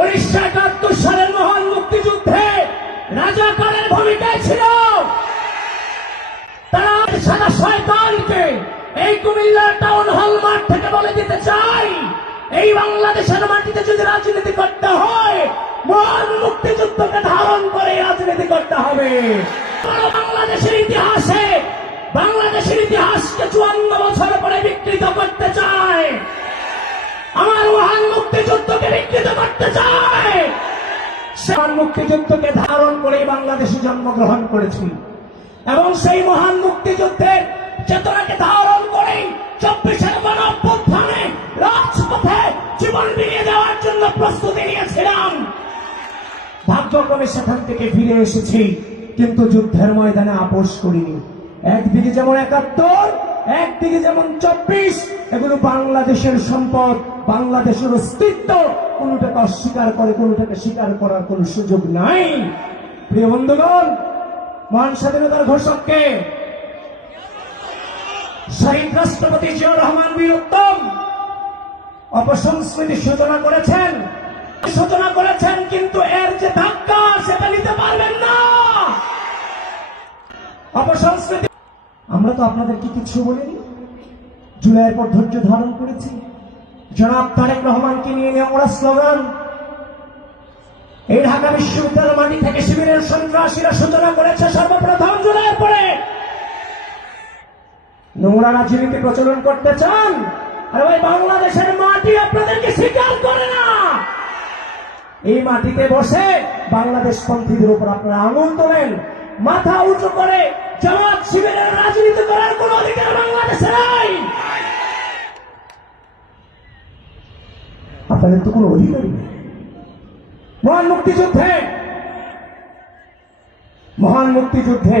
উনিশশো একাত্তর সালের মহান মুক্তিযুদ্ধে রাজাকারের ভূমিকায় ছিল। তারা শয়তানকে এই কুমিল্লা টাউন হল মাঠ থেকে বলে দিতে চাই। এই বাংলাদেশের মাটিতে যদি রাজনীতি করতে হয়, মহান মুক্তিযুদ্ধকে ধারণ করে রাজনীতি করতে হবে। বাংলাদেশের ইতিহাস মুক্তিযুদ্ধকে বিকৃত করতে চায়। মুক্তিযুদ্ধকে ধারণ করে বাংলাদেশে জন্মগ্রহণ করেছি এবং সেই মহান মুক্তিযুদ্ধের চেতনাকে ধারণ রাজপথে জীবন দেওয়ার জন্য প্রস্তুতি নিয়েছিলাম। ভাগ্যক্রমে সেখান থেকে ফিরে এসেছি, কিন্তু যুদ্ধের ময়দানে আপোষ করিনি। একদিকে যেমন একাত্তর একদিকে যেমন চব্বিশ, এগুলো বাংলাদেশের সম্পদ, বাংলাদেশের অস্তিত্ব। কোনোটাকে অস্বীকার করে, কোনোটাকে স্বীকার করার কোন সুযোগ নাই। প্রিয় বন্ধুগণ, মহান স্বাধীনতার ঘোষককে শহীদ রাষ্ট্রপতি জিয়াউর রহমান বীর উত্তম অপসংস্কৃতির সূচনা করেছেন। সূচনা করেছেন, কিন্তু এর যে ধাক্কা, সেটা নিতে পারবেন না। অপসংস্কৃতি আমরা তো আপনাদেরকে কিছু বলিনি। জুলাইয়ের পর ধৈর্য ধারণ করেছি। জনাব তারেক রহমানকে নিয়ে আমরা স্লোগান। এই ঢাকা বিশ্ববিদ্যালয় মাটি থেকে শিবিরের সন্ত্রাসীরা সূচনা করেছে সর্বপ্রথম জুলাইয়ের পরে। নোংরা রাজনীতি প্রচলন করতে চান। আরে ভাই, বাংলাদেশের মাটি আপনাদেরকে স্বীকার করে না। এই মাটিতে বসে বাংলাদেশ পন্থীদের উপর আপনারা আঙুল তোলেন, মাথা উঁচু করে জামাত শিবিরের রাজনীতি করার কোন অধিকার বাংলাদেশে নাই। আপনাদের তো কোনো অধিকারই নেই। মহান মুক্তিযুদ্ধে মহান মুক্তিযুদ্ধে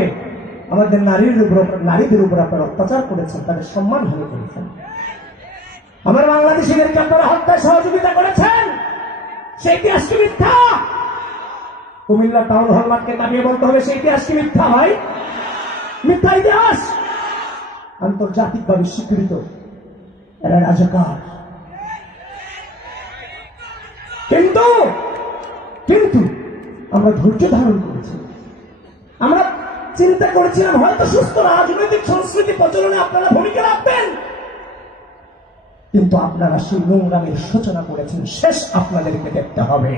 আমাদের নারীর উপর, নারীদের উপর আপনারা অত্যাচার করেছেন, তাদের সম্মান হানি করেছেন। আমার বাংলাদেশিদেরকে আপনারা হত্যায় সহযোগিতা করেছেন। সেই ইতিহাস কি মিথ্যা। কুমিল্লা টাউন হল মাঠকে দাবিয়ে বলতে হবে, সেই ইতিহাস কি মিথ্যা হয় মিথ্যা ইতিহাস আন্তর্জাতিকভাবে স্বীকৃত এরা রাজাকার। কিন্তু কিন্তু আমরা ধৈর্য ধারণ করেছি। আমরা চিন্তা করেছিলাম, হয়তো সুস্থ রাজনৈতিক সংস্কৃতি প্রচলনে আপনারা ভূমিকা রাখবেন। কিন্তু আপনারা সেই নোংরামের সূচনা করেছেন, শেষ আপনাদেরকে দেখতে হবে।